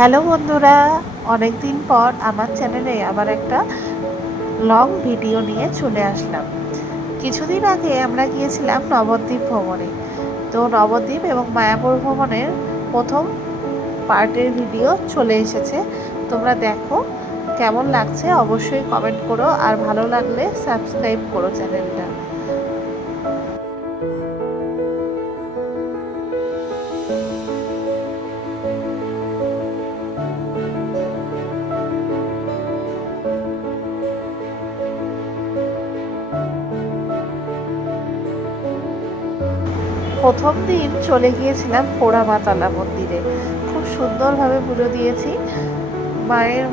Hello বন্ধুরা, অনেক দিন পর আমার চ্যানেলে আবার একটা লং ভিডিও নিয়ে চলে আসলাম। কিছুদিন আগে আমরা গিয়েছিলাম নবদ্বীপ ভ্রমণে। তো নবদ্বীপ এবং মায়াপুর ভ্রমণের প্রথম পার্টের ভিডিও চলে এসেছে। তোমরা দেখো, কেমন লাগছে অবশ্যই কমেন্ট করো, আর ভালো লাগলে সাবস্ক্রাইব করো চ্যানেলটা। প্রথম দিন চলে গিয়েছিলাম পোড়ামাতলা মন্দিরে। খুব সুন্দরভাবে পুজো দিয়েছি। মায়ের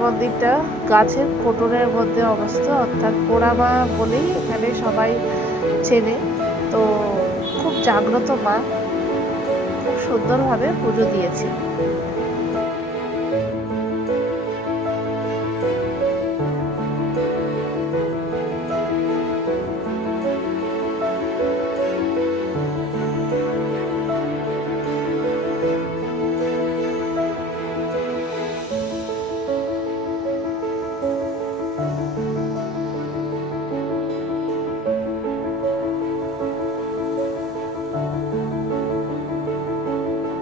মন্দিরটা গাছের কোটরের মধ্যে অবস্থিত, অর্থাৎ পোড়ামা বলেই এখানে সবাই চেনে। তো খুব জাগ্রত মা, খুব সুন্দরভাবে পুজো দিয়েছি।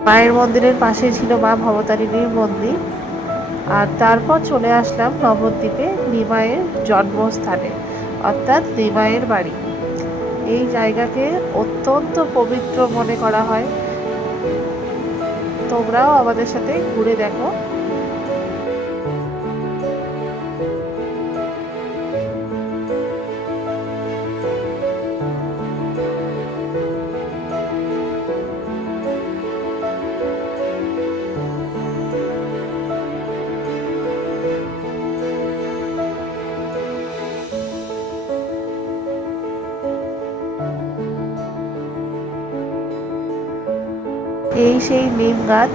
মায়ের মন্দিরের পাশে ছিল মা ভবতারিণীর মন্দির। আর তারপর চলে আসলাম নবদ্বীপে নিমাইয়ের জন্মস্থানে, অর্থাৎ নিমাইয়ের বাড়ি। এই জায়গাকে অত্যন্ত পবিত্র মনে করা হয়। তোমরাও আমাদের সাথে ঘুরে দেখো। এই সেই নিম গাছ,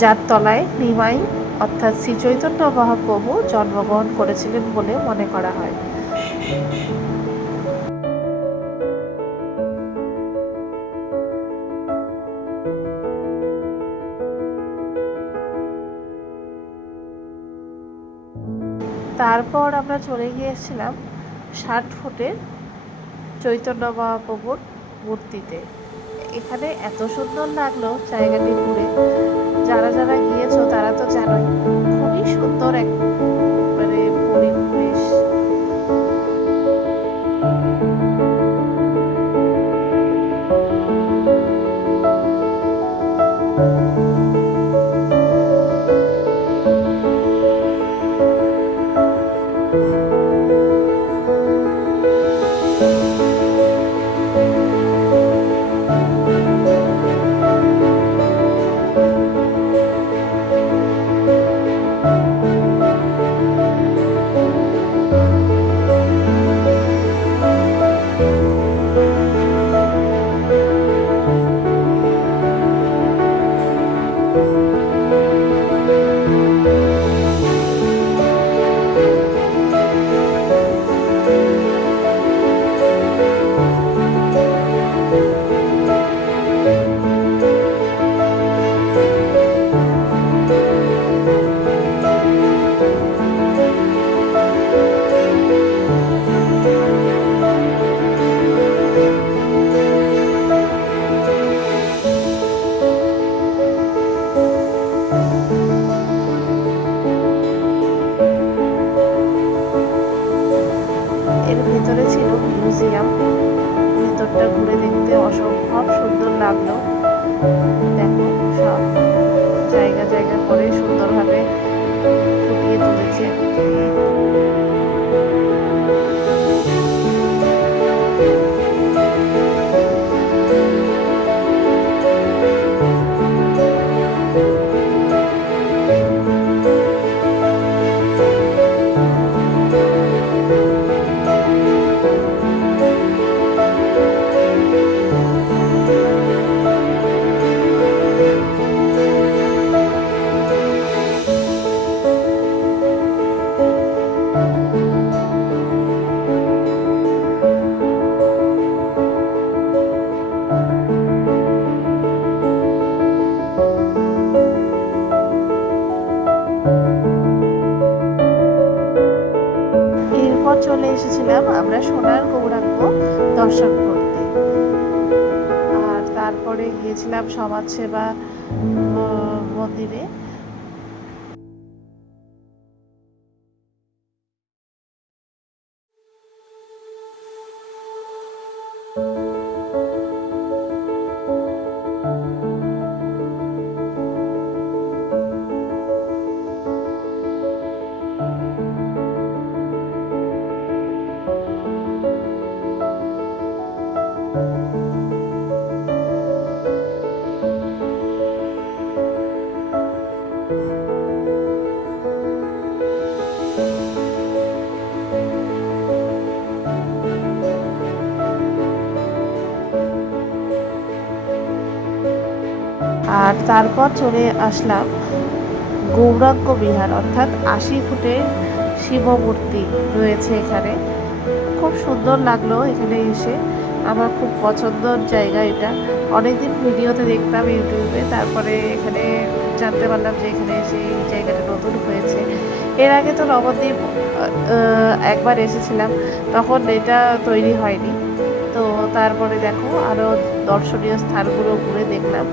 যার তলায় নিমাই অর্থাৎ শ্রী চৈতন্য মহাপ্রভু জন্মগ্রহণ করেছিলেন বলে মনে করা হয়। তারপর আমরা চলে গিয়েছিলাম 60 ফুটের চৈতন্য মহাপ্রভুর মূর্তিতে। এখানে এত সুন্দর লাগলো জায়গাটি ঘুরে। যারা যারা গিয়েছো তারা তো জানোই, খুবই সুন্দর এক মানে পরিবেশ। এসেছিলাম আমরা সোনার গৌরাঙ্গ দর্শন করতে। আর তারপরে গিয়েছিলাম সমাজসেবা মন্দিরে। আর তারপর চলে আসলাম গৌরাঙ্গ বিহার, অর্থাৎ ৮০ ফুটের শিবমূর্তি রয়েছে এখানে। খুব সুন্দর লাগলো এখানে এসে, আমার খুব পছন্দের জায়গা এটা। অনেকদিন ভিডিওতে দেখতাম ইউটিউবে, তারপরে এখানে জানতে পারলাম যে এখানে এসে এই জায়গাটা নতুন হয়েছে। এর আগে তো নবদ্বীপ একবার এসেছিলাম, তখন এটা তৈরি হয়নি। তো তারপরে দেখো আরও দর্শনীয় স্থানগুলো ঘুরে দেখলাম।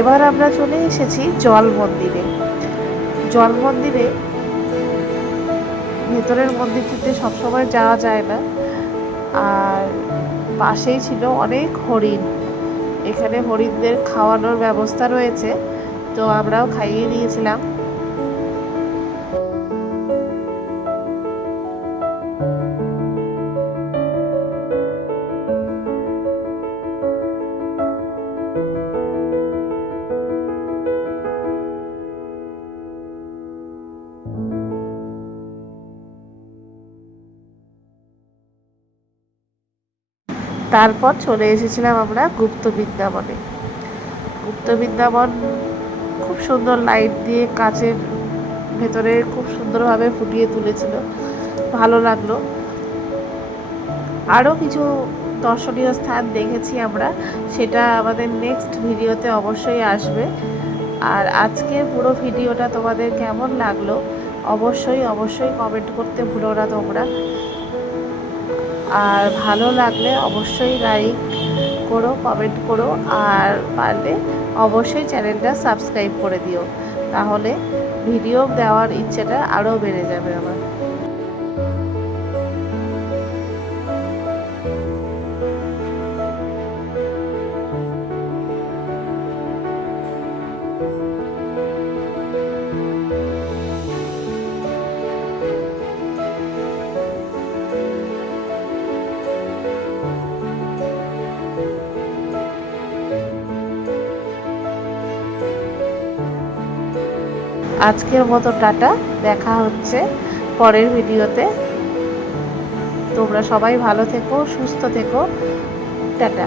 এবার আমরা চলে এসেছি জল মন্দিরে। জল মন্দিরে ভেতরের মন্দিরটিতে সবসময় যাওয়া যায় না, আর পাশেই ছিল অনেক হরিণ। এখানে হরিণদের খাওয়ানোর ব্যবস্থা রয়েছে, তো আমরাও খাইয়ে দিয়েছিলাম। তারপর চলে এসেছিলাম আমরা গুপ্ত বৃন্দাবনে। গুপ্ত বৃন্দাবন খুব সুন্দর লাইট দিয়ে কাচের ভেতরে খুব সুন্দরভাবে ফুটিয়ে তুলেছিল, ভালো লাগলো। আরও কিছু দর্শনীয় স্থান দেখেছি আমরা, সেটা আমাদের নেক্সট ভিডিওতে অবশ্যই আসবে। আর আজকের পুরো ভিডিওটা তোমাদের কেমন লাগলো অবশ্যই অবশ্যই কমেন্ট করতে ভুলো না তোমরা। আর ভালো লাগলে অবশ্যই লাইক করো, কমেন্ট করো, আর পারলে অবশ্যই চ্যানেলটা সাবস্ক্রাইব করে দিও, তাহলে ভিডিও দেওয়ার ইচ্ছেটা আরও বেড়ে যাবে আমার। আজকের মতো টাটা, দেখা হচ্ছে পরের ভিডিওতে। তোমরা সবাই ভালো থেকো, সুস্থ থেকো, টাটা।